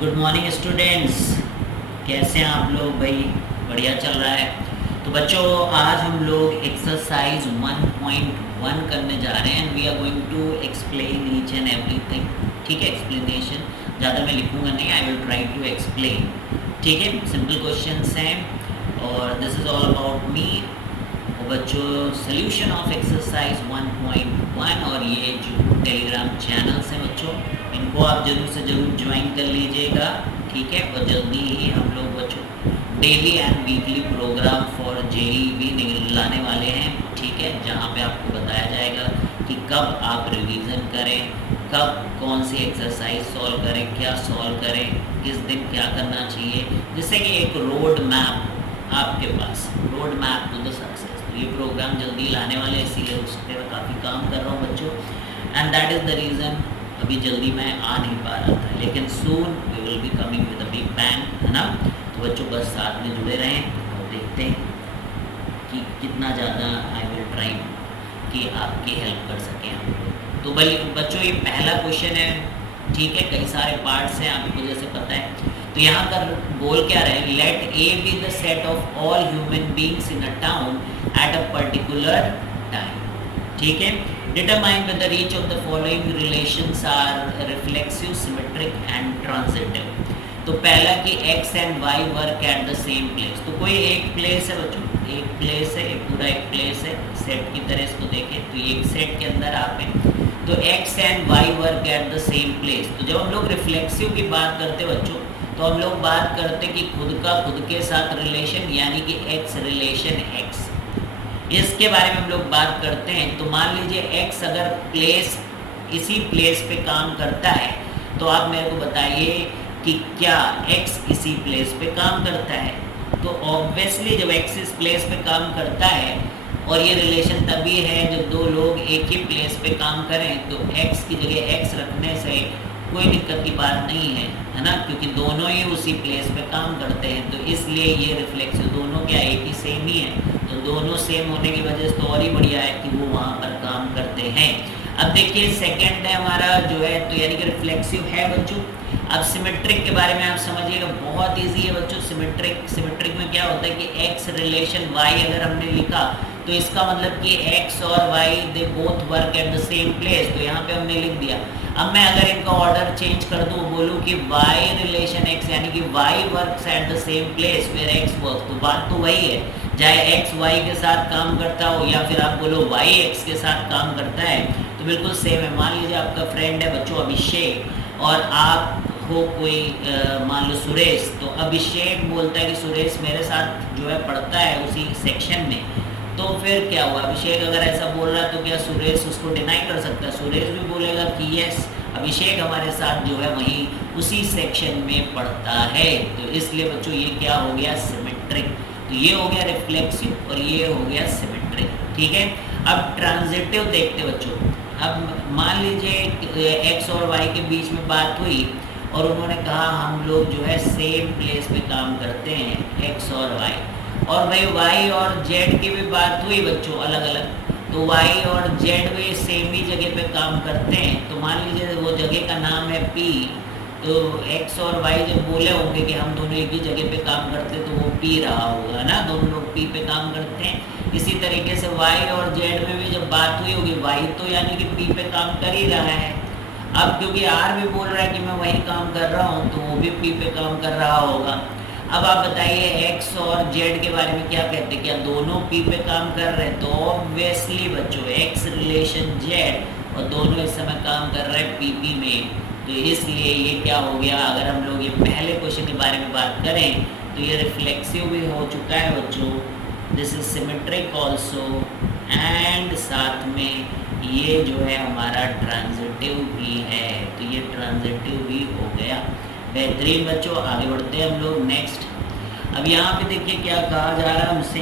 Good morning students. कैसे हैं आप लोग भाई? बढ़िया चल रहा है। तो बच्चों, आज हम लोग एक्सरसाइज 1.1 करने जा रहे हैं and we are going to explain each and everything. ठीक है, एक्सप्लेनेशन ज़्यादा मैं लिखूंगा नहीं, I will try to explain. ठीक है, सिंपल क्वेश्चंस हैं और this is all about me. बच्चों, सोल्यूशन ऑफ एक्सरसाइज 1.1 और ये जो टेलीग्राम चैनल्स हैं बच्चों, इनको आप जरूर से जरूर ज्वाइन कर लीजिएगा। ठीक है, और जल्दी ही हम लोग बच्चों daily and weekly program for JEE लाने वाले हैं। ठीक है, जहाँ पे आपको बताया जाएगा कि कब आप रिवीजन करें, कब कौन सी एक्सरसाइज सॉल्व करें, क्या सॉल्व करें, किस दिन क्या करना चाहिए, जिससे कि एक रोड मैप आपके पास, road map to the success. ये प्रोग्राम जल्दी लाने वाले हैं, इसीलिए उस पर काफ़ी काम कर रहा हूँ बच्चों, and that is the reason अभी जल्दी मैं आ नहीं पा रहा था, लेकिन soon we will be coming with a big bang, है ना। तो बच्चों बस साथ में जुड़े रहें और देखते हैं कि कितना ज़्यादा आई विल ट्राई कि आपकी हेल्प कर सकें हम लोग। तो भाई बच्चों, ये पहला क्वेश्चन है। ठीक है, कई सारे पार्ट्स हैं आपको जैसे पता है। तो यहाँ पर बोल क्या रहे, let A be the set of all human beings in a town at a particular time. ठीक है, determine whether each of the following relations are reflexive, symmetric and transitive. तो पहला कि x and y work at the same place. तो कोई एक place है बच्चों, एक प्लेस है, एक पूरा एक प्लेस है, सेट की तरह इसको देखें तो ये एक सेट के अंदर आप हैं। तो x and y work at the same place. तो जब हम लोग रिफ्लेक्सिव की बात करते बच्चों, तो हम लोग बात करते कि खुद का खुद के साथ रिलेशन, यानी कि x रिलेशन x, इसके बारे में हम लोग बात करते हैं। तो मान लीजिए x अगर प्लेस इसी प्लेस पे काम करता है, तो आप मेरे को बताइए कि क्या x इसी प्लेस पे काम करता है। तो ऑब्वियसली जब x इस प्लेस पे काम करता है, और ये रिलेशन तभी है जब दो लोग एक ही प्लेस पे काम करें, तो x की जगह x रखने से कोई दिक्कत की बात नहीं है ना, क्योंकि दोनों ही उसी प्लेस पे काम करते हैं। तो इसलिए ये रिफ्लेक्सिव दोनों क्या एक ही सेम ही है। तो दोनों सेम होने की वजह से तो और ही बढ़िया है कि वो वहाँ पर काम करते हैं। अब देखिए सेकंड है हमारा जो है, तो यानी कि रिफ्लेक्सिव है बच्चों। अब सिमेट्रिक के बारे में आप समझिएगा, बहुत इजी है बच्चों। सिमेट्रिक में क्या होता है कि x रिलेशन y अगर हमने लिखा, तो इसका मतलब कि x और y they both work at the same place. तो यहाँ पे हमने लिख दिया। अब मैं अगर इनका ऑर्डर चेंज कर दूँ, बोलूँ कि y रिलेशन x, यानी कि y works at the same place where x work, तो बात तो वही है, चाहे x y के साथ काम करता हो या फिर आप बोलो y x के साथ काम करता है, तो बिल्कुल सेम है। मान लीजिए आपका फ्रेंड है बच्चों अभिषेक, और आप हो कोई मान लो सुरेश। तो अभिषेक बोलता है कि सुरेश मेरे साथ जो है पढ़ता है उसी सेक्शन में। तो फिर क्या हुआ, अभिषेक अगर ऐसा बोल रहा है तो क्या सुरेश उसको डिनाई कर सकता है? सुरेश भी बोलेगा कि यस, अभिषेक हमारे साथ जो है वहीं उसी सेक्शन में पढ़ता है। तो इसलिए बच्चों ये क्या हो गया, सिमेट्रिक। तो ये हो गया रिफ्लेक्सिव और ये हो गया सिमेट्रिक। ठीक है, अब ट्रांजिटिव देखते बच्चों। अब मान लीजिए एक्स और वाई के बीच में बात हुई और उन्होंने कहा हम लोग जो है सेम प्लेस पे काम करते हैं, एक्स और वाई। और भाई वाई और जेड की भी बात हुई बच्चों अलग अलग, तो वाई और जेड भी सेम ही जगह पे काम करते हैं। तो मान लीजिए वो जगह का नाम है पी। तो एक्स और वाई जब बोले होंगे कि हम दोनों एक ही जगह पे काम करते हैं, तो वो पी रहा होगा ना, दोनों लोग पी पे काम करते हैं। इसी तरीके से वाई और जेड में भी जब बात हुई होगी, वाई तो यानी कि पी पे काम कर ही रहा है। अब क्योंकि आर भी बोल रहा है कि मैं वही काम कर रहा हूँ, तो वो भी पी पे काम कर रहा होगा। अब आप बताइए एक्स और जेड के बारे में क्या कहते हैं, क्या दोनों पी पे काम कर रहे हैं? तो ऑब्वियसली बच्चों एक्स रिलेशन जेड और दोनों इस समय काम कर रहे हैं पी में। तो इसलिए ये क्या हो गया, अगर हम लोग ये पहले क्वेश्चन के बारे में बात करें तो ये रिफ्लेक्सिव भी हो चुका है बच्चों, this is symmetric also, and साथ में ये जो है हमारा ट्रांजिटिव भी है। तो ये ट्रांजिटिव भी हो गया। बेहतरीन बच्चों, आगे बढ़ते हैं हम लोग नेक्स्ट। अब यहाँ पे देखिए क्या कहा जा रहा है हमसे,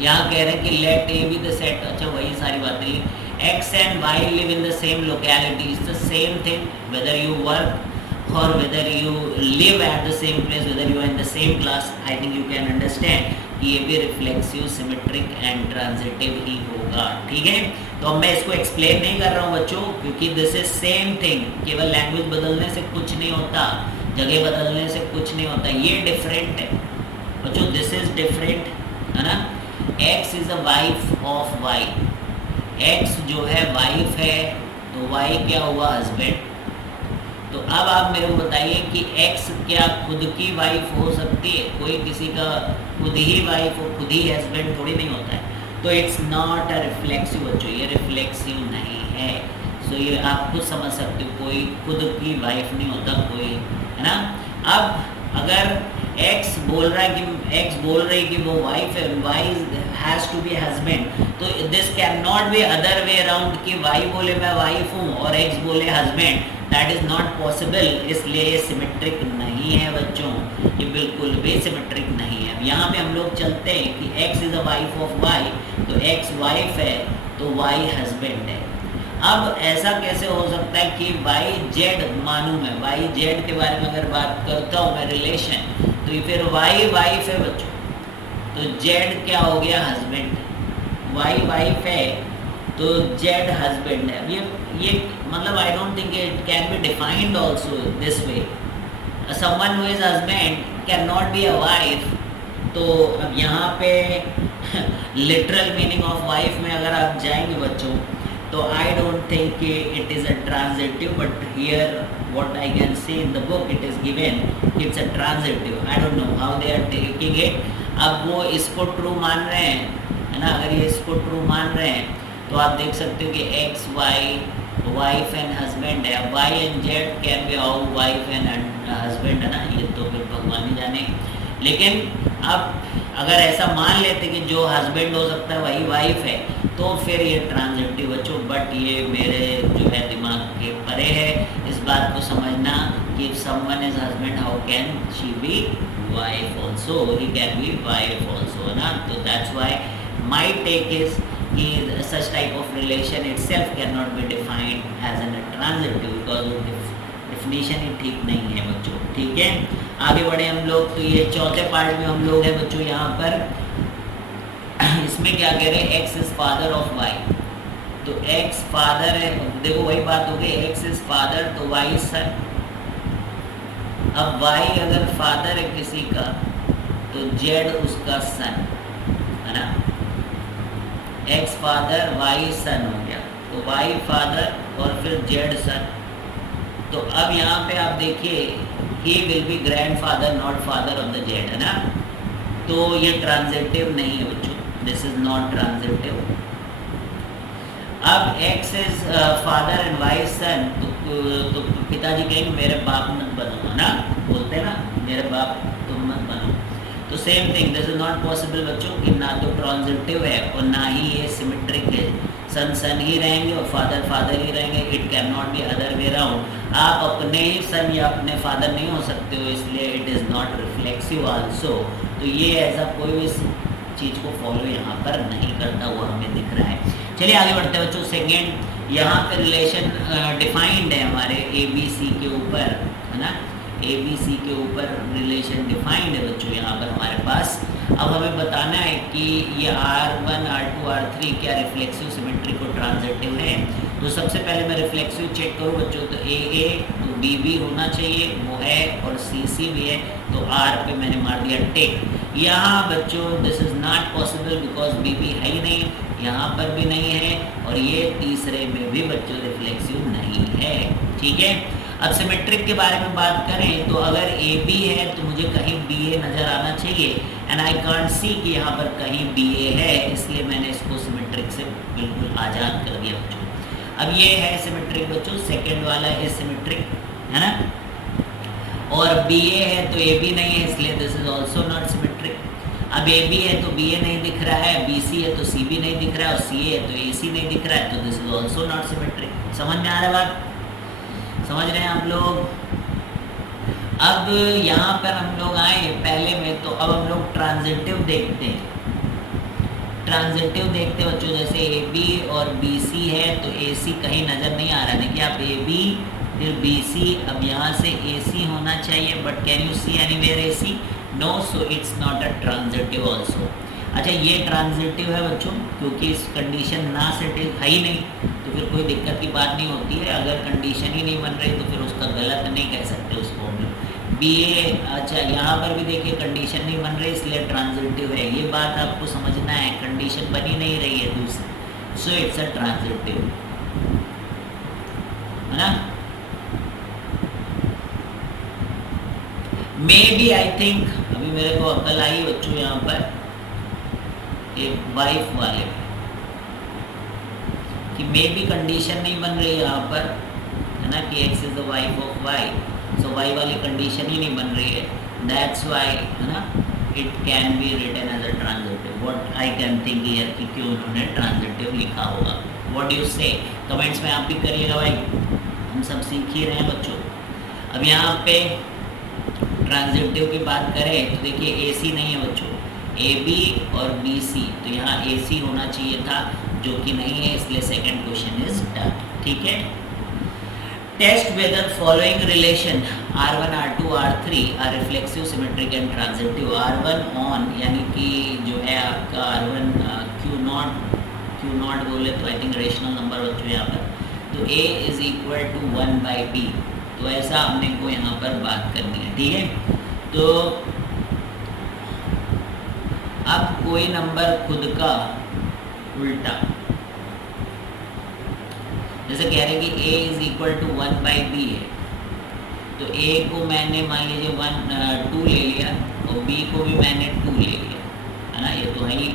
यहाँ कह रहे हैं कि let A be the set. अच्छा, वही सारी बातें, X and Y live in the same locality, it's the same thing whether you work और whether you live at the same place, whether you are in the same class. I think you can understand कि ये भी reflexive, symmetric and transitive ही होगा। ठीक है, तो अब मैं इसको एक्सप्लेन नहीं कर रहा हूँ बच्चों, क्योंकि दिस इज सेम थिंग, केवल लैंग्वेज बदलने से कुछ नहीं होता। जगह बदलने से कुछ नहीं होता, ये डिफरेंट है बच्चों, दिस इज डिफरेंट है ना। X is a wife of Y, X जो है वाइफ है तो वाई क्या हुआ, हस्बैंड। तो अब आप मेरे को बताइए कि एक्स क्या खुद की वाइफ हो सकती है, कोई किसी का खुद ही वाइफ हो, खुद ही हस्बैंड थोड़ी नहीं होता है। तो इट्स नॉट अ रिफ्लेक्सिव बच्चों, ये रिफ्लेक्सिव नहीं है। सो ये आप खुद समझ सकते हो, कोई खुद की वाइफ नहीं होता कोई, है ना। अब अगर एक्स बोल रहा है कि एक्स बोल रही कि वो वाइफ है, Y has to be husband, तो this can not be other way around कि वाई बोले मैं वाइफ हूँ और एक्स बोले husband, that is not possible. इसलिए ये सिमेट्रिक नहीं है बच्चों, ये बिल्कुल भी सिमेट्रिक नहीं है। अब यहाँ पे हम लोग चलते हैं कि X is a wife of Y, तो एक्स वाइफ है तो वाई हस्बैंड है। अब ऐसा कैसे हो सकता है कि वाई जेड मानूं मैं, वाई जेड के बारे में अगर बात करता हूँ मैं रिलेशन, तो फिर वाई वाइफ है बच्चों, तो जेड क्या हो गया, हस्बैंड। वाई वाइफ है तो जेड हस्बैंड है। ये मतलब I don't think it can be defined also this way, someone who is husband can not be a wife. तो अब यहाँ पे लिटरल मीनिंग ऑफ वाइफ में अगर आप जाएंगे बच्चों, तो I don't think it is a transitive, but here what I can see in the book it is given it's a transitive. I don't know how they are taking it. अब वो इसको true मान रहे हैं, है ना। अगर ये इसको ट्रू मान रहे हैं तो आप देख सकते हो कि X Y wife and husband है, Y and Z can be how wife and husband, है ना। ये तो फिर भगवान ही जाने। लेकिन अब अगर ऐसा मान लेते कि जो हस्बैंड हो सकता है वही वाइफ है, तो फिर ये ट्रांजिटिव बच्चों, बट ये मेरे जो है दिमाग के परे है इस बात को समझना कि if someone is husband how can she be wife also, he can be wife also, है ना। तो that's why my take is कि such type of relation itself can not be defined as an transitive, because वो definition ही ठीक नहीं है बच्चों, ठीक है। आगे बढ़े हम लोग, तो ये चौथे पार्ट में हम लोग हैं बच्चों यहाँ पर। इसमें क्या कह रहे हैं, X is father of Y, तो एक्स फादर है, देखो वही बात हो गई, एक्स इज फादर तो वाई सन। अब वाई अगर फादर है किसी का तो जेड उसका सन, है ना। एक्स फादर वाई सन हो गया, तो वाई फादर और फिर जेड सन। तो अब यहाँ पे आप देखिए he will be grandfather not father of the Z, है ना। तो ये ट्रांजिटिव नहीं है बच्चों, दिस इज नॉट ट्रांजिटिव। अब x is father and Y son, तो पिताजी कहेंगे मेरे बाप मत बनो, है ना, बोलते हैं ना मेरे बाप तुम मत बनो। तो same thing, this is not possible बच्चों कि ना तो ट्रांजिटिव है और ना ही ये सिमेट्रिक है। सन सन ही रहेंगे और फादर फादर ही रहेंगे, it can not be other way around. आप अपने ही सन या अपने फादर नहीं हो सकते हो, इसलिए it is not reflexive also. तो ये ऐसा कोई भी चीज़ को फॉलो यहाँ पर नहीं करता हुआ हमें दिख रहा है। चलिए आगे बढ़ते हैं बच्चों। सेकेंड, यहाँ पे रिलेशन डिफाइंड है हमारे ए बी सी के ऊपर, है ना। ए बी सी के ऊपर रिलेशन डिफाइंड है बच्चों यहाँ पर हमारे पास। अब हमें बताना है कि ये R1 R2 R3 क्या रिफ्लेक्सिव सिमेट्रिक और ट्रांजिटिव है। तो सबसे पहले मैं रिफ्लेक्सिव चेक करूँ बच्चों, तो ए तो बी होना चाहिए, वो है, और सी भी है, तो R पे मैंने मार दिया टिक। यहाँ बच्चों this is not possible because B है ही नहीं, यहाँ पर भी नहीं है, और ये तीसरे में भी बच्चों रिफ्लेक्सिव नहीं है, ठीक है। अब सिमेट्रिक के बारे में बात करें तो अगर ए बी है तो मुझे कहीं बी ए नज़र आना चाहिए, एंड आई कांट सी कि यहाँ पर कहीं बी ए है, इसलिए मैंने इसको सिमेट्रिक से बिल्कुल आज़ाद कर दिया बच्चों। अब ये है सिमेट्रिक बच्चों, सेकेंड वाला है सिमेट्रिक, है ना। और बी ए है तो ए बी नहीं है, इसलिए this is also not symmetric. अब ए बी है तो बी ए नहीं दिख रहा है, बी सी है तो सी बी नहीं दिख रहा है, और सी ए है तो ए सी नहीं दिख रहा है, तो this is also not symmetric. समझ में आ रहा है बात, समझ रहे हैं आप लोग। अब यहाँ पर हम लोग आए पहले में, तो अब हम लोग ट्रांजिटिव देखते हैं। ट्रांजिटिव देखते बच्चों, जैसे ए बी और बी सी है तो ए सी कहीं नज़र नहीं आ रहा। देखिए आप ए बी फिर बी सी, अब यहाँ से ए सी होना चाहिए, but can you see anywhere A C? No, so it's not a transitive also. अच्छा ये ट्रांजिटिव है बच्चों क्योंकि इस कंडीशन ना सेट है ही नहीं, तो फिर कोई दिक्कत की बात नहीं होती है। अगर कंडीशन ही नहीं बन रही तो फिर उसका गलत नहीं कह सकते उसको हम लोग, बी ए, अच्छा यहाँ पर भी देखिए कंडीशन नहीं बन रही इसलिए ट्रांजिटिव है, ये बात आपको समझना है, कंडीशन बनी नहीं रही है दूसरी, सो इट्स अ ट्रांजिटिव, है ना। मे बी आई थिंक अभी मेरे को अकल आई बच्चों यहाँ पर एक वाइफ वाले कि मे बी कंडीशन नहीं बन रही यहाँ पर, है ना, कि X is the wife of Y, so Y वाली कंडीशन ही नहीं बन रही है, दैट्स वाई, है ना, it can be written as a transitive. What I can think here कि क्यों उन्होंने ट्रांजिटिव लिखा होगा, what do you say, comments में आप भी करिएगा भाई, हम सब सीख ही रहे हैं बच्चों। अब यहाँ पे ट्रांजिटिव की बात करें तो देखिए ए सी नहीं है बच्चों, ए बी और बी सी, तो यहाँ ए सी होना चाहिए था जो कि नहीं है, इसलिए सेकंड क्वेश्चन इज डन, ठीक है। Test whether following relation R1 R2 R3 are reflexive symmetric and transitive. R1 on यानी कि जो है आपका R1 Q नॉट बोले तो आई थिंक रेशनल नंबर बच्चों यहाँ पर, तो A is equal to 1/B, तो ऐसा हमने को यहाँ पर बात करनी है, ठीक है। तो अब कोई नंबर खुद का उल्टा, जैसे कह रहे हैं कि A is equal to 1/B है, तो A को मैंने मान लीजिए 2 ले लिया और B को भी मैंने 2 ले लिया, है ना, ये तो है ही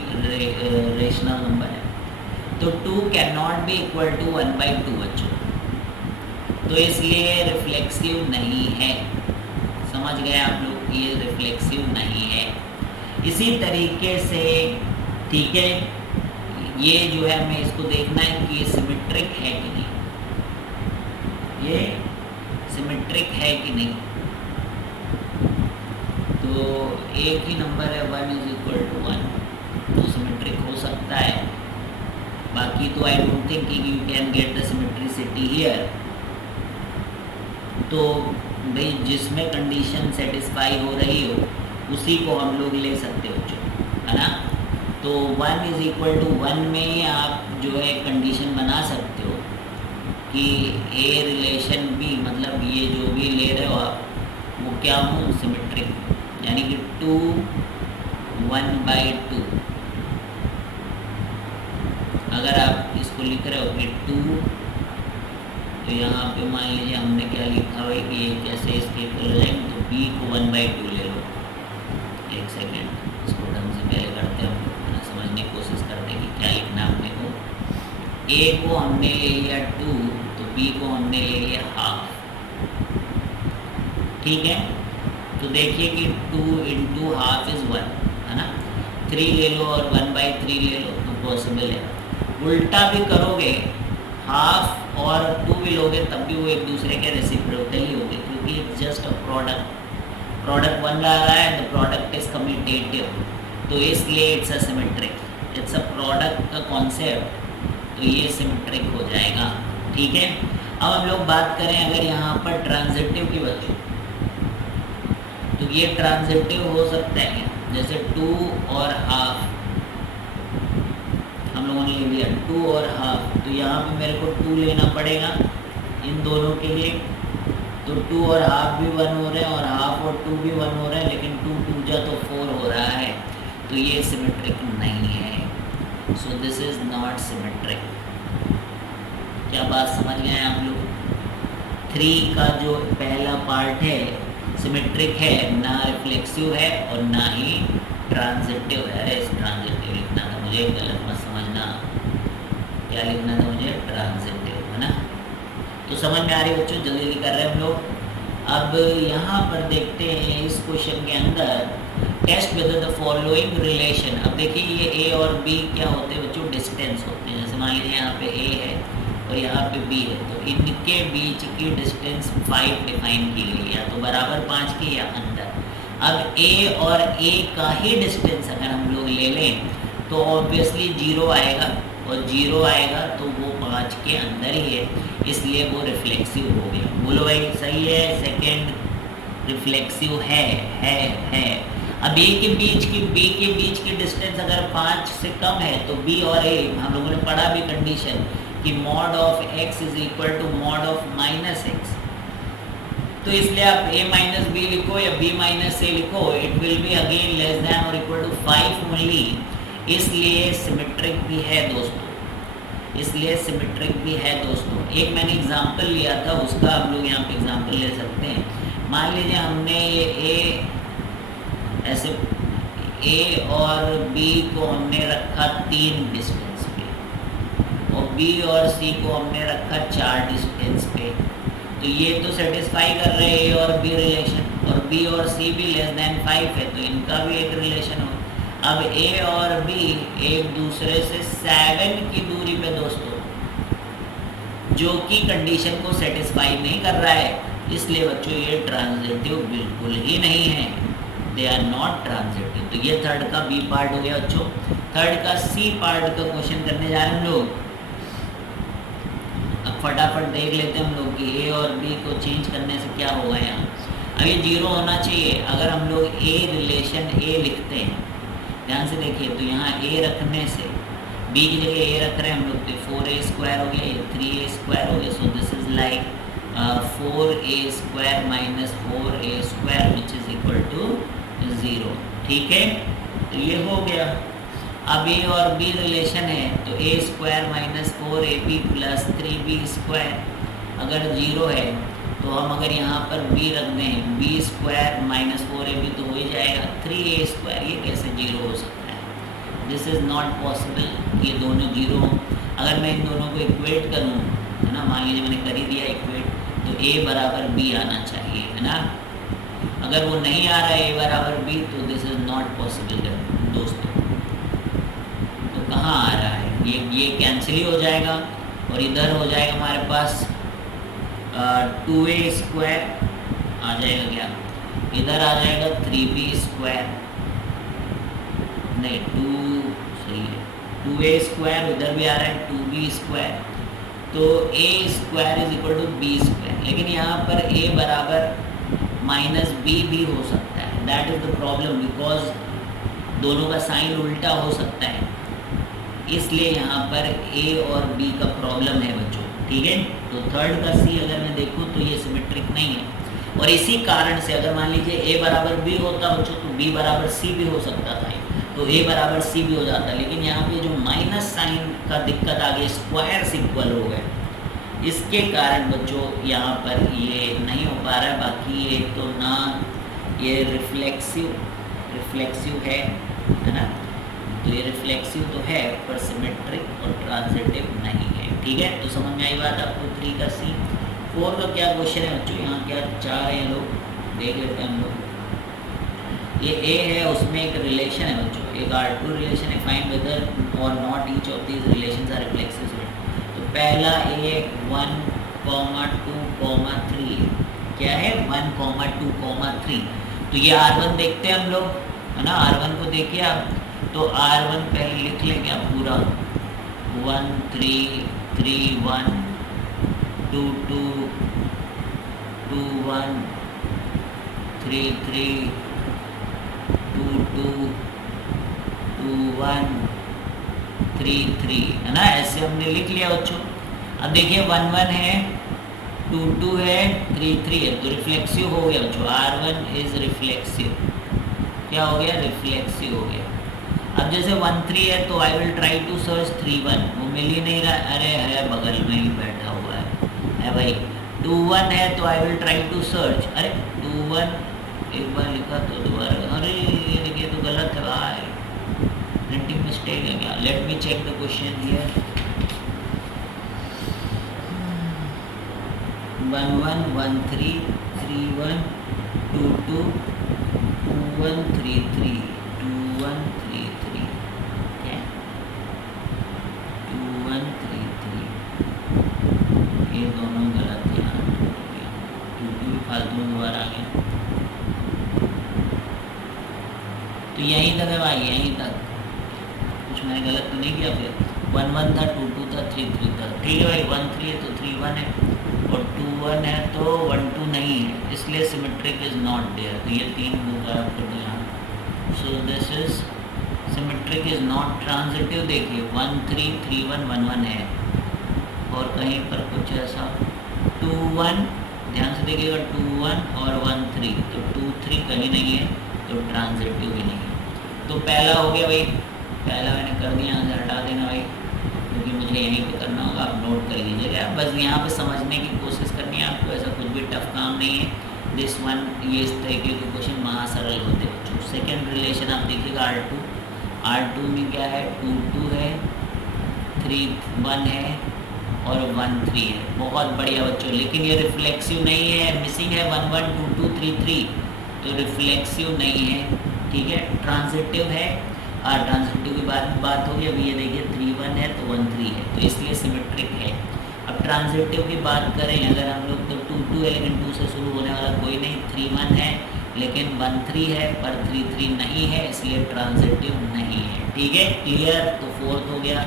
रेशनल नंबर है, तो 2 can not be equal to 1/2 बच्चों, तो इसलिए रिफ्लेक्सिव नहीं है, समझ गए आप लोग, ये रिफ्लेक्सिव नहीं है। इसी तरीके से, ठीक है, ये जो है हमें इसको देखना है कि ये सिमेट्रिक है कि नहीं, ये सिमेट्रिक है कि नहीं, तो एक ही नंबर है 1 इज इक्वल टू 1, तो सिमेट्रिक हो सकता है, बाकी तो I don't think you can get the symmetricity here. तो भाई जिसमें कंडीशन सेटिस्फाई हो रही हो उसी को हम लोग ले सकते हो, है ना, तो 1 इज इक्वल टू 1 में आप जो है कंडीशन बना सकते हो कि A रिलेशन B, मतलब ये जो भी ले रहे हो आप वो क्या हो, सिमेट्रिक, यानी कि 2 1/2, अगर आप इसको लिख रहे हो कि 2, तो यहाँ पे मान लीजिए हमने क्या लिखा हुआ है कि ये कैसे इसके इक्वल हो जाएंगे, तो B को 1/2 ले लो, एक सेकेंड इसको ढंग से पहले करते हैं, हम समझने की कोशिश करते हैं कि क्या लिखना है अपने को। A को हमने ले लिया 2, तो B को हमने ले लिया हाफ, ठीक है, तो देखिए कि 2 इंटू हाफ इज 1, है ना, 3 ले लो और 1/3 ले लो तो पॉसिबल है। उल्टा भी करोगे, हाफ और 2 भी लोगे तब भी वो एक दूसरे के रेसिप्रोकल ही होंगे, क्योंकि इट्स जस्ट अ प्रोडक्ट बन रहा है, द प्रोडक्ट इज कम्यूटेटिव, तो इसलिए it's a symmetric, it's a product का कॉन्सेप्ट, तो ये सिमेट्रिक हो जाएगा, ठीक है। अब हम लोग बात करें अगर यहाँ पर ट्रांजिटिव की बच्चों, तो ये ट्रांजिटिव हो सकता है जैसे 2 और हाफ, हम लोगों ने ले लिया 2 और हाफ, तो यहाँ पे मेरे को 2 लेना पड़ेगा इन दोनों के लिए, तो 2 और हाफ भी 1 हो रहे हैं और हाफ और 2 भी 1 हो रहे हैं, लेकिन 2 2 जा तो 4 हो रहा है, तो ये सिमेट्रिक नहीं है, सो दिस इज नॉट सिमेट्रिक। क्या बात समझ गए आप लोग। 3 का जो पहला पार्ट है सिमेट्रिक है, ना रिफ्लेक्सिव है और ना ही ट्रांजिटिव है, अरे इस ट्रांजिटिव लिखना था मुझे, गलत मत समझना, क्या लिखना था मुझे, ट्रांजिटिव, है ना, तो समझ में आ रही बच्चों, जल्दी जल्दी कर रहे हैं हम लोग। अब यहाँ पर देखते हैं इस क्वेश्चन के अंदर, test whether the following relation, अब देखिए ये A और B क्या होते हैं बच्चों, डिस्टेंस होते हैं, जैसे मान लीजिए यहाँ पे A है और यहाँ पे B है, तो इनके बीच की डिस्टेंस 5 डिफाइन की गई, या तो बराबर 5 की या अंदर। अब A और A का ही डिस्टेंस अगर हम लोग ले लें तो ऑब्वियसली 0 आएगा, और 0 आएगा तो वो 5 के अंदर ही है, इसलिए वो रिफ्लेक्सिव हो गया। बोलो भाई सही है, सेकेंड रिफ्लेक्सिव है। अब B के बीच की डिस्टेंस अगर 5 से कम है तो B और A, हम लोगों ने पढ़ा भी कंडीशन कि mod of x is equal to mod of -x, तो इसलिए आप a माइनस बी लिखो या b माइनस ए लिखो, it will be again less than और इक्वल टू 5 ओनली, इसलिए सिमेट्रिक भी है दोस्तों, इसलिए सिमेट्रिक भी है दोस्तों। एक मैंने एग्जांपल लिया था, उसका हम लोग यहाँ पे एग्जांपल ले सकते हैं। मान लीजिए हमने ये a ऐसे a और b को हमने रखा 3 डिस्टेंस पे और b और c को हमने रखा 4 डिस्टेंस पे, तो ये तो सेटिस्फाई कर रहे हैं a और b रिलेशन, और b और c भी लेस देन 5 है तो इनका भी एक रिलेशन हो। अब a और b एक दूसरे से 7 की दूरी पे दोस्तों, जो कि कंडीशन को सेटिस्फाई नहीं कर रहा है, इसलिए बच्चों ये ट्रांजिटिव बिल्कुल ही नहीं है, दे आर नॉट ट्रांजिटिव। तो ये थर्ड का बी पार्ट हो गया बच्चों। थर्ड का सी पार्ट का क्वेश्चन करने जा रहे हैं हम लोग। अब फटाफट देख लेते हैं हम लोग कि ए और बी को चेंज करने से क्या होगा यहाँ। अब ये 0 होना चाहिए। अगर हम लोग ए रिलेशन ए लिखते हैं, ध्यान से देखिए, तो यहाँ ए रखने से b की जगह a रख रहे हैं हम लोग, तो 4a स्क्वायर हो गया, ये 3a स्क्वायर हो गया। So this is like 4a square minus 4a square which is equal to 0। ठीक है, तो ये हो गया। अब a और b रिलेशन है तो a square minus 4ab plus 3b square अगर 0 है तो हम अगर यहाँ पर b रख दें, b स्क्वायर माइनस 4ab तो हो ही जाएगा 3a स्क्वायर। ये कैसे 0 हो सकता है? दिस इज़ नॉट पॉसिबल, ये दोनों 0 हों। अगर मैं इन दोनों को इक्वेट करूँ, है ना, मान लीजिए मैंने कर ही दिया इक्वेट, तो a बराबर b आना चाहिए, है ना। अगर वो नहीं आ रहा है a बराबर b, तो दिस इज़ नॉट पॉसिबल दोस्तों। तो कहाँ आ रहा है? ये कैंसिल ही हो जाएगा और इधर हो जाएगा हमारे पास 2a स्क्वायर आ जाएगा, क्या इधर आ जाएगा 3b स्क्वायर, नहीं 2 सही है, 2a स्क्वायर इधर भी आ रहा है 2b स्क्वायर, तो a square is equal to b square. लेकिन यहाँ पर a बराबर माइनस b भी हो सकता है, that is the problem, because दोनों का साइन उल्टा हो सकता है, इसलिए यहाँ पर a और b का प्रॉब्लम है बच्चों। ठीक है, तो थर्ड का सी अगर मैं देखूँ तो ये सिमेट्रिक नहीं है, और इसी कारण से अगर मान लीजिए a बराबर b होता बच्चों तो b बराबर c भी हो सकता था, तो a बराबर c भी हो जाता। लेकिन यहाँ पे जो माइनस साइन का दिक्कत आ गई, स्क्वायर्स इक्वल हो गए, इसके कारण बच्चों यहाँ पर ये नहीं हो पा रहा है। बाकी ये तो ना ये रिफ्लेक्सिव है ना, तो ये रिफ्लेक्सिव तो है पर सिमेट्रिक और ट्रांजिटिव नहीं है। ठीक है, तो समझ में आई बात आपको 3 का सी। 4 का क्या क्वेश्चन है बच्चों? यहाँ क्या 4 है, लोग देख लेते हैं हम लोग। ये a है, उसमें एक रिलेशन है बच्चों, एक R2 रिलेशन है, find whether or not each of these relations are reflexive. तो पहला a 1, 2, 3 क्या है, 1, 2, 3। तो ये R1 देखते हैं हम लोग, है ना। R1 को देखिए आप, तो R1 पहले लिख लेंगे आप पूरा, 1, 3, 3, 1, 2, 2, 2, 1, 3, 3, 2, 2, 2, 1, 3, 3, है ना। ऐसे हमने लिख लिया बच्चों। अब देखिए 1, 1 है, 2, 2 है, 3, 3 है, तो रिफ्लेक्सिव हो गया बच्चों। R1 इज रिफ्लेक्सिव, क्या हो गया, रिफ्लेक्सिव हो गया। अब जैसे 1, 3 है तो I will try to search 3, 1, वो मिल ही नहीं रहा, अरे है बगल में ही बैठा हुआ है भाई। 2, 1 है तो I will try to search, अरे 2, 1 एक बार लिखा तो दोबारा, अरे ये देखिए तो गलत है भाई, प्रिंटिंग मिस्टेक है क्या। Let me check the question here. 1, 1, 1, 3, 3, 1, 2, 2, 2, 1, 3, 3, 2, 1, 3, 3, क्या 2, 1, 3, 3, ये दोनों गलत यहाँ 2, 2 भी फालतू में दोबारा आ गया। तो यहीं तक है भाई, यहीं तक, कुछ मैंने गलत तो नहीं किया। फिर 1, 1 था, 2, 2 था, 3, 3 था, ठीक है भाई। 1, 3 है तो 3, 1 है, और 2, 1 है तो 1, 2 नहीं है, इसलिए सिमेट्रिक इज नॉट देयर। तो ये 3 होगा आपको यहाँ। सो this is symmetric is not transitive. देखिए 1, 3, 3, 1, 1, 1 है, और कहीं पर कुछ ऐसा 2, 1 ध्यान से देखिएगा 2 1 और 1 3, तो 2 3 कहीं नहीं है, तो ट्रांजिटिव भी नहीं है। तो पहला हो गया भाई, पहला मैंने कर दिया, यहाँ से हटा देना भाई, क्योंकि मुझे यहीं पे करना होगा, आप नोट कर लीजिएगा। बस यहाँ पे समझने की कोशिश करनी है आपको, ऐसा कुछ भी टफ काम नहीं है। दिस वन, ये इस तरीके के क्वेश्चन महासरल होते हैं बच्चों। सेकेंड रिलेशन आप देखिएगा R2 में क्या है, 2 2 है, 3 1 है और 1 3 है। बहुत बढ़िया बच्चों, लेकिन ये रिफ्लेक्सिव नहीं है, मिसिंग है 1 1 2 2 3 3, तो रिफ्लेक्सिव नहीं है, ठीक है, ट्रांजिटिव है। और ट्रांजिटिव की बात होगी, अभी ये देखिए 3 1 है तो 1 3 है, तो इसलिए सिमेट्रिक है। अब ट्रांजिटिव की बात करें अगर हम लोग, तो 2 2 है लेकिन 2 से शुरू होने वाला कोई नहीं, 3 1 है लेकिन 1 3 है पर 3 3 नहीं है, इसलिए ट्रांजिटिव नहीं है, ठीक है, क्लियर। तो फोर्थ हो गया।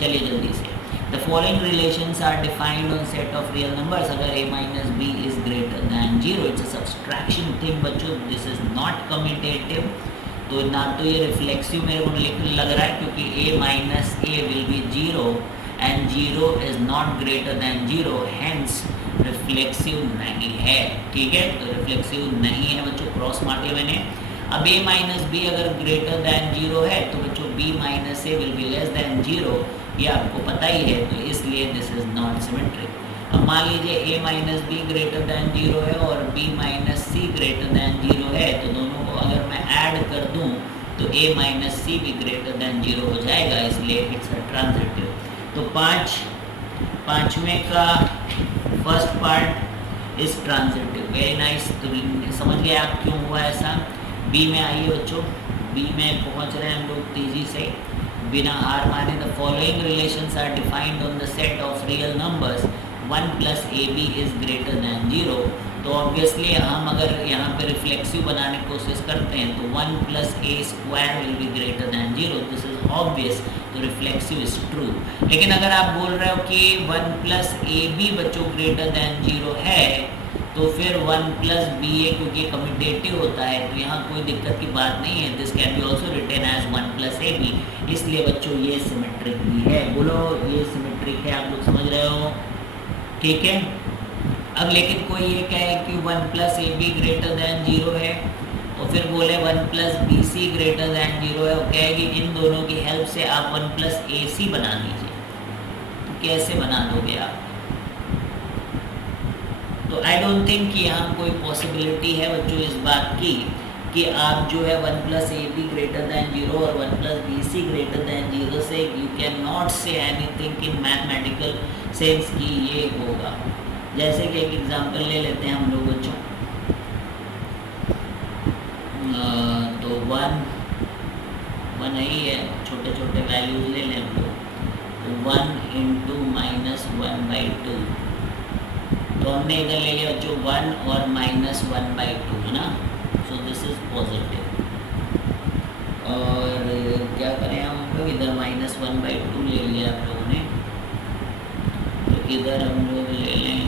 चलिए जल्दी से, the following relations are defined on set of real numbers अगर a minus B is greater than 0। It's a subtraction thing बच्चों, दिस इज नॉट कम्यूटेटिव। तो ना तो ये रिफ्लेक्सिव मेरे को लग रहा है, क्योंकि a minus A will be 0 and 0 is not greater than 0, hence reflexive नहीं है, ठीक है। तो रिफ्लेक्सिव नहीं है बच्चों, क्रॉस मार दिया मैंने। अब a माइनस बी अगर ग्रेटर दैन 0 है तो बच्चों b minus A will be less than 0, ये आपको पता ही है, तो इसलिए दिस इज नॉट सिमेट्रिक। अब मान लीजिए a minus B greater than 0 है और b माइनस सी ग्रेटर दैन 0 है, तो दोनों को अगर मैं ऐड कर दूं तो a माइनस सी भी ग्रेटर दैन 0 हो जाएगा, इसलिए इट्स अ ट्रांजिटिव। तो पांचवें का first part is transitive, very nice. तो समझ गए आप क्यों हुआ ऐसा। बी में आइए बच्चों, बी में पहुंच रहे हैं हम लोग तेजी से, बिना हार माने। The following relations are defined on the set of real numbers 1 plus A B is greater than 0। तो ऑब्वियसली हम अगर यहाँ पे रिफ्लेक्सिव बनाने की कोशिश करते हैं तो 1 plus A square will be greater than 0, this is obvious, तो रिफ्लेक्सिव इज ट्रू। लेकिन अगर आप बोल रहे हो कि 1 प्लस ए बी बच्चों ग्रेटर दैन 0 है, तो फिर 1 प्लस बी ए क्योंकि कम्यूटेटिव होता है, तो यहाँ कोई दिक्कत की बात नहीं है। This can be also written as 1 plus A B, इसलिए बच्चों ये सिमेट्रिक भी है। बोलो ये सिमेट्रिक है, आप लोग समझ रहे हो, ठीक है। अब लेकिन कोई ये कहे कि 1 plus A B greater than 0 है, तो फिर बोले 1 plus B C greater than 0 है, वो कहे कि इन दोनों की हेल्प से आप 1 प्लस ए सी बना लीजिए। तो कैसे बना दोगे आप? तो आई डोंट थिंक कि यहाँ कोई पॉसिबिलिटी है बच्चों इस बात की कि आप जो है 1 plus A B greater than 0 और 1 plus B C greater than 0 से you can not say anything in mathematical sense कि ये होगा। जैसे कि एक एग्जांपल ले लेते हैं हम लोग बच्चों, तो 1 ही है, छोटे छोटे वैल्यूज ले लें हम लोग, 1 इंटू माइनस 1/2, तो हमने इधर ले लिया बच्चों 1 और माइनस 1/2 है ना, सो दिस इज पॉजिटिव। और क्या करें हम लोग, इधर माइनस 1/2 ले लिया आप लोगों ने, तो इधर हम लोग ले लें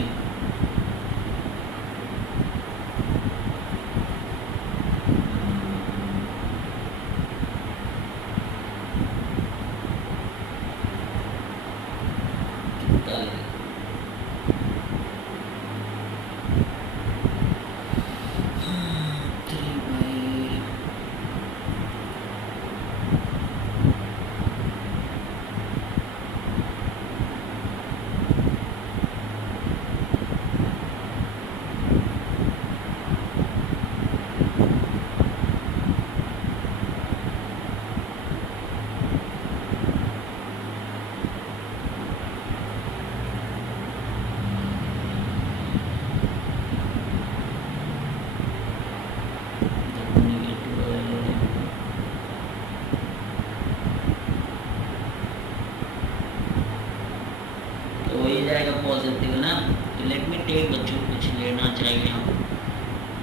पॉजिटिव है ना। तो लेट मी टेक बच्चों, कुछ लेना चाहिए हम,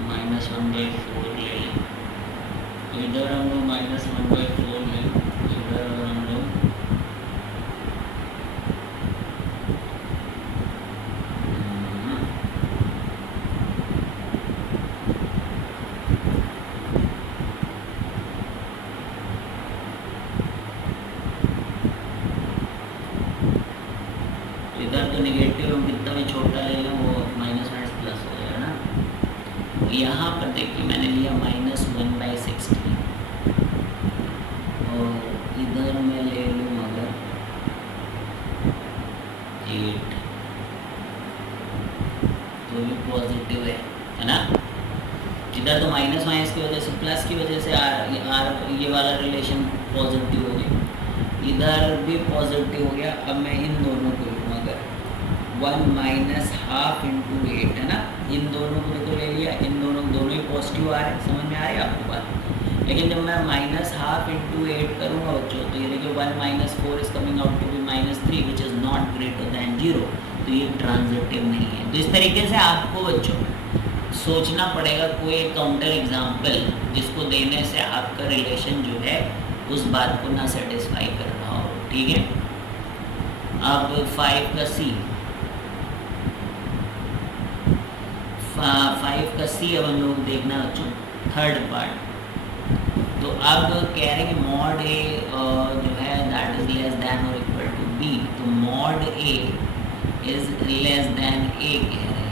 -1/4 ले लें, तो इधर हम लोग -1/4 लें, इधर हम लोग इधर तो निगेटिव हम कितना भी छोटा ले लें वो माइनस प्लस हो जाएगा। वजह से आर ये वाला रिलेशन पॉजिटिव हो गया, इधर भी पॉजिटिव हो गया। अब मैं इन दोनों को लूँ, अगर 1 माइनस हाफ इंटू 8 है ना, इन दोनों को देखो ले लिया, इन दोनों ही पॉजिटिव आ रहे हैं, समझ में आ रही है आपको बात। लेकिन जब मैं माइनस हाफ इंटू 8 करूँगा बच्चों, तो ये देखिए 1 minus 4 is coming out to be -3 which is not greater than 0, तो ये ट्रांजिटिव नहीं है। तो इस तरीके से आपको बच्चों सोचना पड़ेगा कोई एक काउंटर एग्जाम्पल जिसको देने से आपका रिलेशन जो है उस बात को ना सेटिस्फाई कर रहा हो, ठीक है। अब 5 का सी, 5 का सी अब हम लोग देखना बच्चों थर्ड पार्ट। तो अब कह रहे हैं मॉड ए जो है दैट इज लेस दैन और इक्वल टू बी, तो mod A is less than A कह रहे हैं।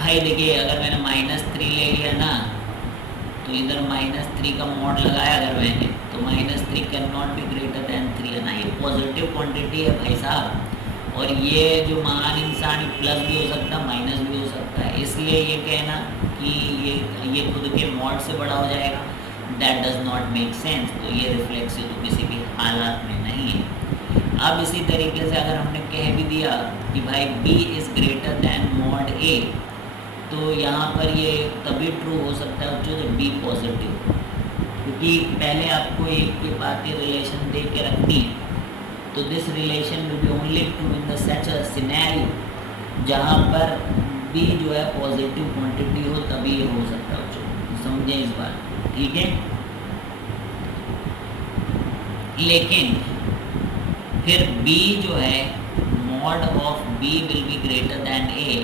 भाई देखिए अगर मैंने -3 ले लिया ना, तो इधर -3 का मॉड लगाया अगर मैंने, तो -3 can not B greater then 3 है ना, ये पॉजिटिव क्वांटिटी है भाई साहब। और ये जो महान इंसान प्लस भी हो सकता है माइनस भी हो सकता है, इसलिए ये कहना कि ये खुद के मॉड से बड़ा हो जाएगा, that does not make sense. तो ये रिफ्लेक्सिव तो किसी भी हालात में नहीं है। अब इसी तरीके से अगर हमने कह भी दिया कि भाई b is greater than mod a, तो यहाँ पर ये तभी ट्रू हो सकता है जो जब b पॉजिटिव, क्योंकि पहले आपको एक के बाद के रिलेशन दे के रखनी है। तो this relation will be only true in the such a scenario जहाँ पर b जो है पॉजिटिव क्वांटिटी हो, तभी ये हो सकता है बच्चों, समझें इस बात, ठीक है। लेकिन फिर b जो है mod of b will be greater than a,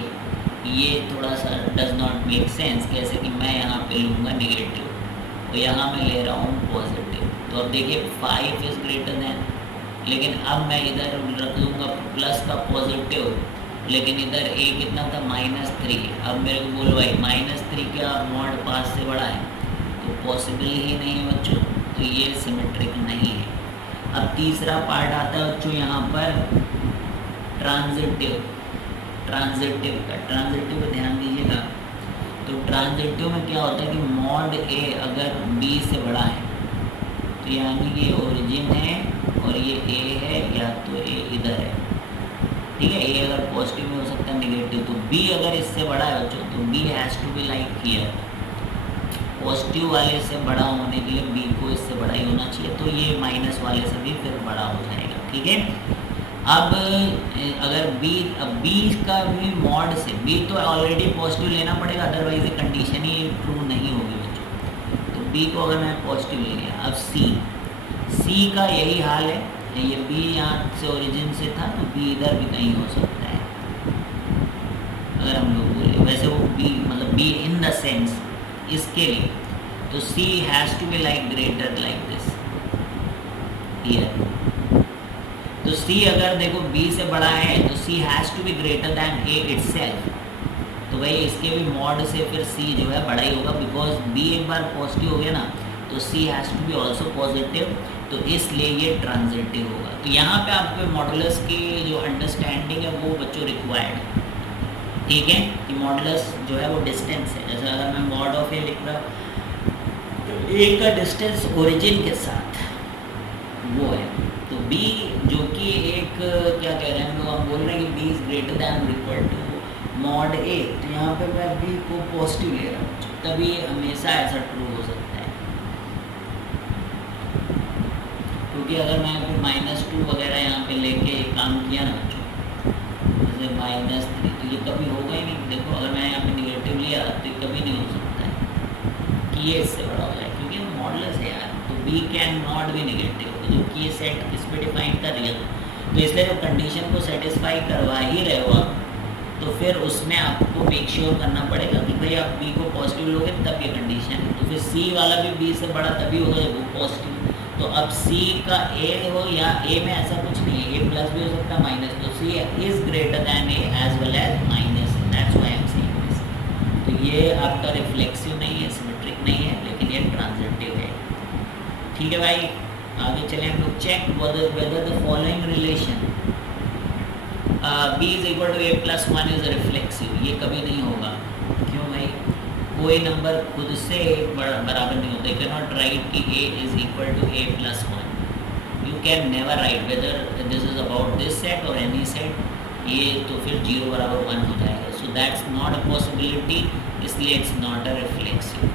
ये थोड़ा सा डज नॉट मेक सेंस। कैसे कि मैं यहाँ पे लूँगा नेगेटिव और यहाँ मैं ले रहा हूँ पॉजिटिव, तो अब देखिए 5 इज़ ग्रेटर दैन, लेकिन अब मैं इधर रख दूँगा प्लस का पॉजिटिव, लेकिन इधर a कितना था -3। अब मेरे को बोलो भाई -3 क्या मॉड 5 से बड़ा है, तो पॉसिबल ही नहीं है बच्चों, तो ये सिमेट्रिक नहीं है। अब तीसरा पार्ट आता है बच्चों यहाँ पर ट्रांजिटिव का। ट्रांजिटिव पे ध्यान दीजिएगा। तो ट्रांजिटिव में क्या होता है कि मॉड ए अगर b से बड़ा है, तो यानी कि ओरिजिन है और ये a है, या तो a इधर है, ठीक है। a अगर पॉजिटिव में हो सकता है नेगेटिव, तो b अगर इससे बड़ा है बच्चों, तो b has to be like here. Positive वाले से बड़ा होने के लिए b को इससे बड़ा ही होना चाहिए, तो ये माइनस वाले से भी फिर बड़ा हो जाएगा, ठीक है। अब अगर b का भी मॉड से, b तो ऑलरेडी पॉजिटिव लेना पड़ेगा, अदरवाइज ये कंडीशन ही ट्रू नहीं होगी बच्चों। तो b को अगर मैं पॉजिटिव ले लिया, अब c का यही हाल है, ये b यहाँ से ओरिजिन से था, तो b इधर भी कहीं हो सकता है अगर हम लोग बोले। वैसे वो b मतलब b इन द सेंस इसके लिए, तो c has to be like greater like this here. तो c अगर देखो b से बड़ा है, तो c has to be greater than a itself. तो भाई इसके भी मॉड से फिर c जो है बड़ा ही होगा, बिकॉज b एक बार पॉजिटिव हो गया ना, तो c has to be also positive, तो इसलिए ये ट्रांजिटिव होगा। तो यहाँ पे आपको मॉडुलस की जो अंडरस्टैंडिंग है वो बच्चों रिक्वायर्ड है, ठीक है। कि मॉडुलस जो है वो डिस्टेंस है। जैसे अगर मैं मॉड ऑफ ए लिख रहा हूँ, तो a का डिस्टेंस ओरिजिन के साथ वो है, तो b जो कि एक क्या कह रहे हैं हम लोग, हम बोल रहे हैं कि b इज़ ग्रेटर दैन और इक्वल टू मॉड a, तो यहाँ पे मैं b को पॉजिटिव ले रहा हूँ, तभी हमेशा ऐसा ट्रू हो सकता है। क्योंकि अगर मैं फिर -2 वगैरह यहाँ पे लेके काम किया ना बच्चों, जैसे -3, तो ये कभी होगा ही नहीं। देखो अगर मैं यहाँ पे निगेटिव लिया, तो ये कभी नहीं हो सकता है कि ये इससे बड़ा हो जाए, क्योंकि मॉडुलस है यार। तो b can not B negative, जो कि ये सेट किस पे डिफाइन कर रही है, तो इसलिए जब कंडीशन को सेटिस्फाई करवा ही रहे हो आप, तो फिर उसमें आपको मेक श्योर करना पड़ेगा कि भाई आप b को पॉजिटिव लोगे तब ये कंडीशन है। तो फिर c वाला भी b से बड़ा तभी होगा जब वो पॉजिटिव। तो अब c का a हो या a में ऐसा कुछ नहीं है, a प्लस भी हो सकता है माइनस, तो c is greater than a as well as minus, that's why I am saying this. तो ये आपका रिफ्लेक्सिव नहीं है, सिमेट्रिक नहीं है, लेकिन ये ट्रांजिटिव है, ठीक है भाई। आगे चलें हम लोग। Check whether the following relation b is equal to a plus 1 is reflexive. ये कभी नहीं होगा, क्यों भाई? कोई नंबर खुद से बराबर नहीं होता. यू कैन नॉट राइट कि a is equal to a plus one. You can never write whether this is about this set और एनी सेट. ये तो फिर जीरो बराबर वन हो जाएगा. So that's not a possibility, इसलिए इट्स नॉट अ रिफ्लेक्सिव.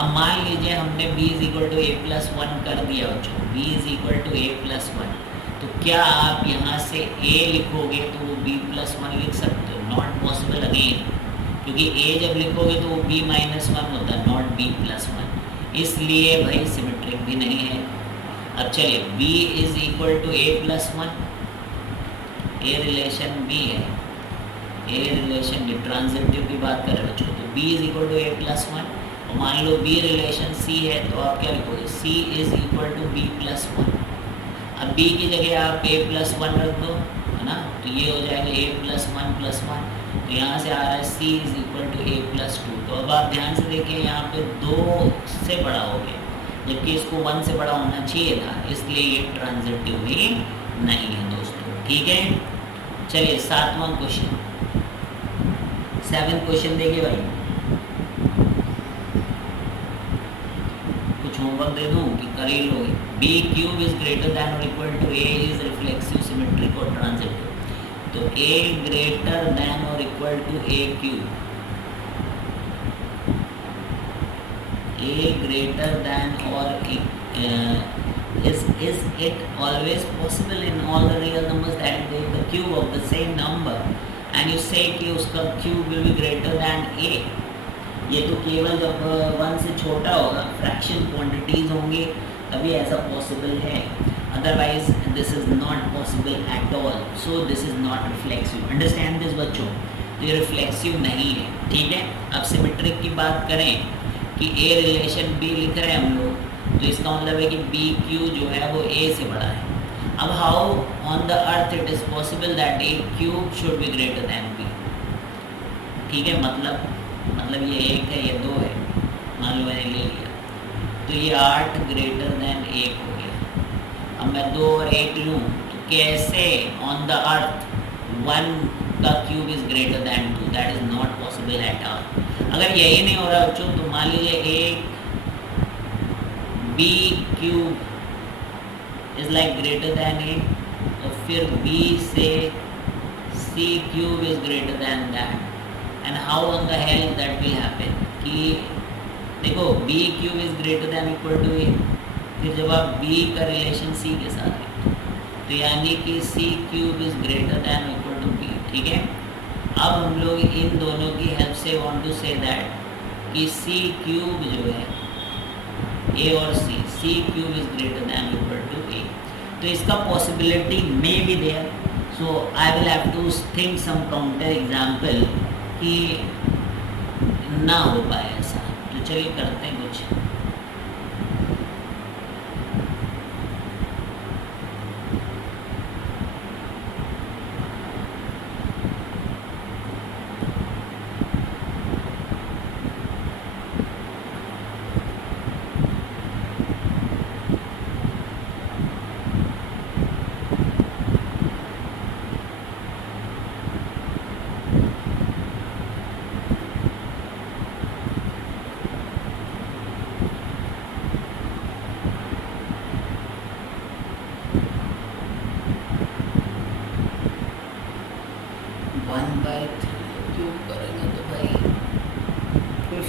अब मान लीजिए हमने b is equal to A plus one कर दिया बच्चों. b is equal to A plus one. तो क्या आप यहाँ से a लिखोगे तो वो b प्लस वन लिख सकते हो? नॉट पॉसिबल अगेन, क्योंकि a जब लिखोगे तो वो b माइनस वन होता है, नॉट b प्लस वन. इसलिए भाई सिमेट्रिक भी नहीं है. अब चलिए b is equal to a plus one. A relation b है, ए रिलेशन b, ट्रांजिटिव की बात कर रहे बच्चों. तो b is equal to a plus one. और मान लो b रिलेशन c है, तो आप क्या लिखोगे? c is equal to b plus one. अब b की जगह आप a प्लस वन रख दो, है ना. तो ये हो जाएगा a plus one plus one. तो यहाँ से आ रहा है c is equal to a plus two. तो अब आप ध्यान से देखिए, यहाँ पे दो से बड़ा हो गया, जबकि इसको वन से बड़ा होना चाहिए था, इसलिए ये ट्रांजिटिव भी नहीं है दोस्तों. ठीक है, चलिए 7वां क्वेश्चन. 7th क्वेश्चन देखिए भाई. कुछ होमवर्क दे दूं कि कर ही लोगे. B cube is greater than और equal to A is reflexive, symmetric और ट्रांजिटिव. तो a ग्रेटर दैन और equal to a cube. a greater than or is it always possible in all the real numbers that you take the cube of the same number and you say कि उसका cube will be greater than a. ये तो केवल जब one से छोटा होगा, fraction quantities होंगे, तभी ऐसा पॉसिबल है. Otherwise this is not possible at all. So this is not reflexive. Understand this बच्चों. तो ये रिफ्लेक्सिव नहीं है. ठीक है, अब सिमेट्रिक की बात करें कि a रिलेशन b लिख रहे हैं हम लोग, तो इसका मतलब है कि b क्यू जो है वो a से बड़ा है. अब how on the earth it is possible that a cube should be greater then b. ठीक है, मतलब ये एक है, ये दो है, मान लो मैंने ले लिया, तो ये 8 ग्रेटर दैन 1 हो गया. अब मैं 2 और 1 लूँ तो कैसे ऑन द अर्थ 1 का cube is greater than 2? That is not possible at all. अगर यही नहीं हो रहा बच्चों, तो मान लीजिए एक b cube is like greater than a, तो फिर b से c cube is greater than that. And how on the hell that will happen कि देखो b cube is greater than equal to a, फिर जब आप b का relation c के साथ है, तो यानी कि c cube is greater than equal to b. ठीक है, अब हम लोग इन दोनों की हेल्प से वांट टू से दैट कि c क्यूब जो है a और c cube is greater than equal to a. तो इसका possibility may be there. So I will have to think some counter example कि ना हो पाए ऐसा. तो चलिए करते हैं कुछ.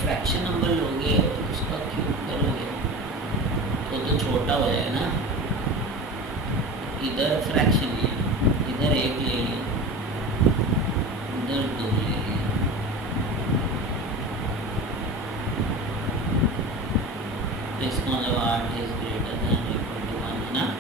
फ्रैक्शन नंबर लोगे और उसका क्यूब करोगे तो छोटा हो जाएगा ना. इधर फ्रैक्शन लिया, इधर 1 ले लिया, इधर 2 ले लिया, तो इसका मतलब 8 is greater than equal to 1 है ना.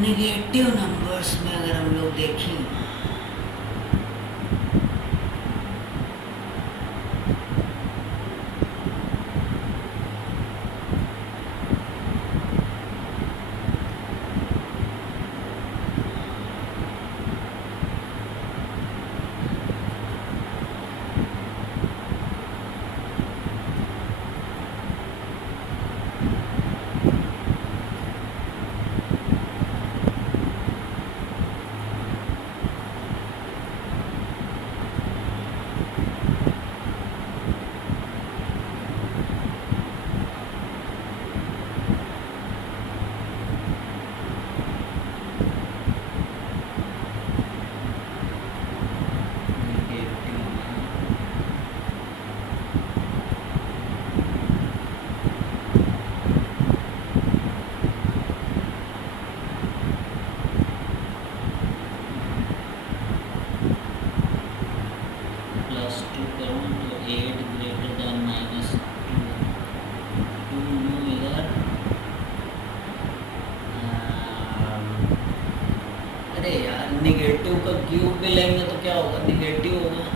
नेगेटिव नंबर्स में अगर हम लोग देखें, क्यूब भी लेंगे तो क्या होगा, निगेटिव होगा।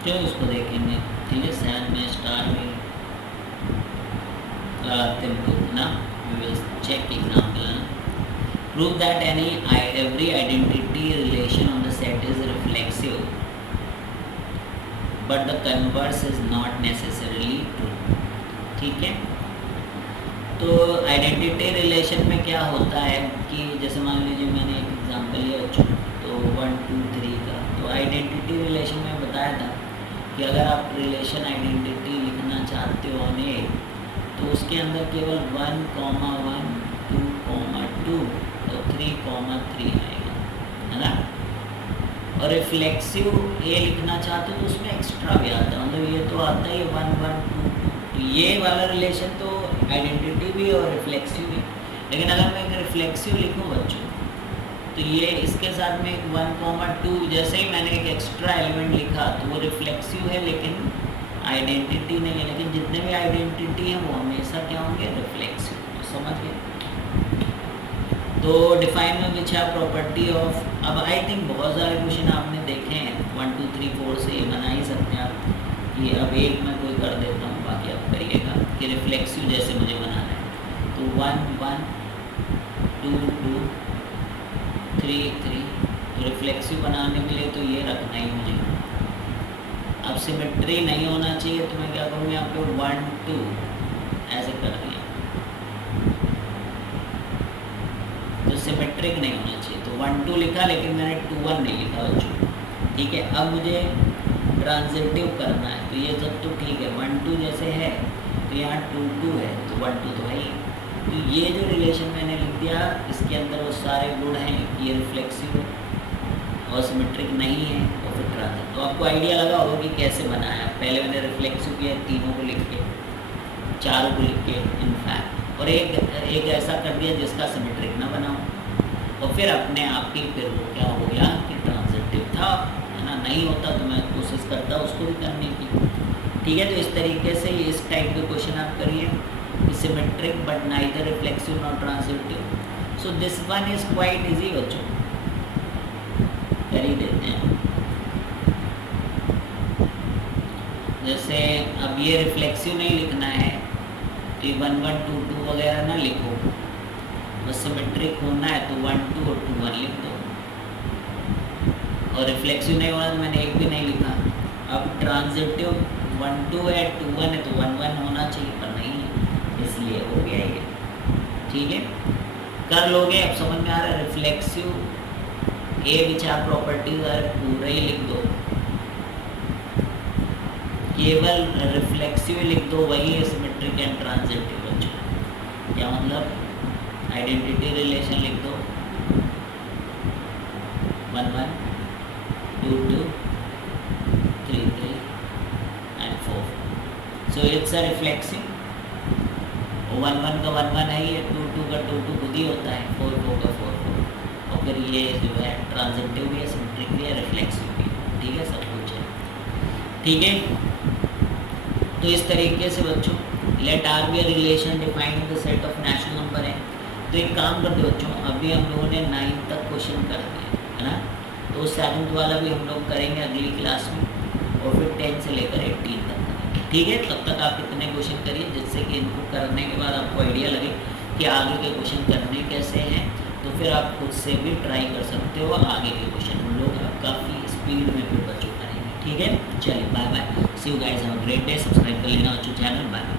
चलो इसको देखेंगे, ठीक है। सैन में स्टार में लगाते हैं ना, we will check example. Prove that every identity relation on the set is reflexive but the converse is not necessarily true, ठीक है। तो आइडेंटिटी रिलेशन में क्या होता है कि जैसे मान लीजिए मैंने एक एग्जांपल लिया बच्चों, तो 1 2 3 का, तो आइडेंटिटी रिलेशन में बताया था कि अगर आप रिलेशन आइडेंटिटी लिखना चाहते हो तो उसके अंदर केवल 1, 1, 2, 2 और 3, 3 आएगा, है ना। और रिफ्लेक्सिव ए लिखना चाहते हो तो उसमें एक्स्ट्रा भी आता है, मतलब ये तो आता ही 1, 1, 2, 2, तो ये वाला रिलेशन तो आइडेंटिटी भी और रिफ्लेक्सिव भी। लेकिन अगर मैं एक रिफ्लेक्सिव लिखूँ बच्चों, तो ये इसके साथ में 1, 2, जैसे ही मैंने एक एक्स्ट्रा एलिमेंट लिखा तो वो रिफ्लेक्सिव है लेकिन आइडेंटिटी नहीं है। लेकिन जितने भी आइडेंटिटी हैं वो हमेशा क्या होंगे, रिफ्लेक्सिव। तो समझ गए। तो डिफाइन में विच है प्रॉपर्टी ऑफ, अब आई थिंक बहुत सारे क्वेश्चन आपने देखे हैं 1 2 3 4 से, बना ही सकते हैं आप। कि अब एक मैं कोई कर देता हूँ, बाकी आप करिएगा कि रिफ्लेक्सिव जैसे मुझे बनाना है, तो 1 1 2 2 3 3, तो रिफ्लेक्सिव बनाने के लिए तो ये रखना ही मुझे। अब सिमेट्री नहीं होना चाहिए तो मैं क्या करूँगा, यहाँ पे 1 2 ऐसे कर दिया, तो सिमेट्रिक नहीं होना चाहिए, तो 1 2 लिखा लेकिन मैंने 2 1 नहीं लिखा बच्चों, ठीक है। अब मुझे ट्रांजिटिव करना है, तो ये सब तो ठीक है, 1 2 जैसे है तो यहाँ 2 2 है, तो 1 2 तो है ही। तो ये जो रिलेशन मैंने लिख दिया, इसके अंदर वो सारे गुण हैं कि ये रिफ्लेक्सिव है और सिमेट्रिक नहीं है और फिर ट्रांजिटिव। तो आपको आइडिया लगा होगा कि कैसे बनाया। पहले मैंने रिफ्लेक्सिव किया तीनों को लिख के, चारों को लिख के इनफैक्ट, और एक ऐसा कर दिया जिसका सिमेट्रिक ना बनाऊँ, और फिर अपने आप ही फिर वो क्या हो गया कि ट्रांजिटिव था, है ना। नहीं होता तो मैं कोशिश करता उसको भी करने की, ठीक है। तो इस तरीके से इस टाइप के क्वेश्चन आप करिए, symmetric but neither reflexive not transitive. So this one is quite easy बच्चों, कर ही देते हैं। जैसे अब ये रिफ्लेक्सिव नहीं लिखना है तो 1 1 2 2 वगैरह ना लिखो, बस सिमेट्रिक होना है तो 1 2 और 2 1 लिख दो, और रिफ्लेक्सिव नहीं होना तो मैंने एक भी नहीं लिखा। अब ट्रांजिटिव 1 2 है 2 1 है तो 1 1 होना चाहिए, पर नहीं है, इसलिए हो गया ये, ठीक है। कर लोगे, अब समझ में आ रहा है। रिफ्लेक्सिव ए विचार प्रॉपर्टीज पूरे ही लिख दो, केवल रिफ्लेक्सिव लिख दो, वही है सिमेट्रिक एंड ट्रांजिटिव बच्चों। क्या मतलब, आइडेंटिटी रिलेशन लिख दो 1 1 2 2 3 3 and 4। So it's a reflexive. 1 1 का 1 1 है ही, 2 2 का 2 2 खुद ही होता है, 4 4 का 4 4, और फिर ये जो है ट्रांजिटिव भी है, सिमेट्रिक भी है, रिफ्लेक्सिव भी है, ठीक है, सब कुछ है, ठीक है। तो इस तरीके से बच्चों let R be a relation defined the set of natural number है। तो एक काम करते बच्चों, अभी हम लोगों ने 9 तक क्वेश्चन कर दिए, है ना। तो 7th वाला भी हम लोग करेंगे अगली क्लास में, और फिर 10 से लेकर 18 तक करेंगे, ठीक है। तब तक आप इतने क्वेश्चन करिए जिससे कि इनको करने के बाद आपको आइडिया लगे कि आगे के क्वेश्चन करने कैसे हैं। तो फिर आप खुद से भी ट्राई कर सकते हो, आगे के क्वेश्चन हम लोग काफ़ी स्पीड में फिर बच्चों करेंगे, ठीक है। चलिए bye bye, see you guys, have a great day. Subscribe कर लेना बच्चों चैनल, बाय।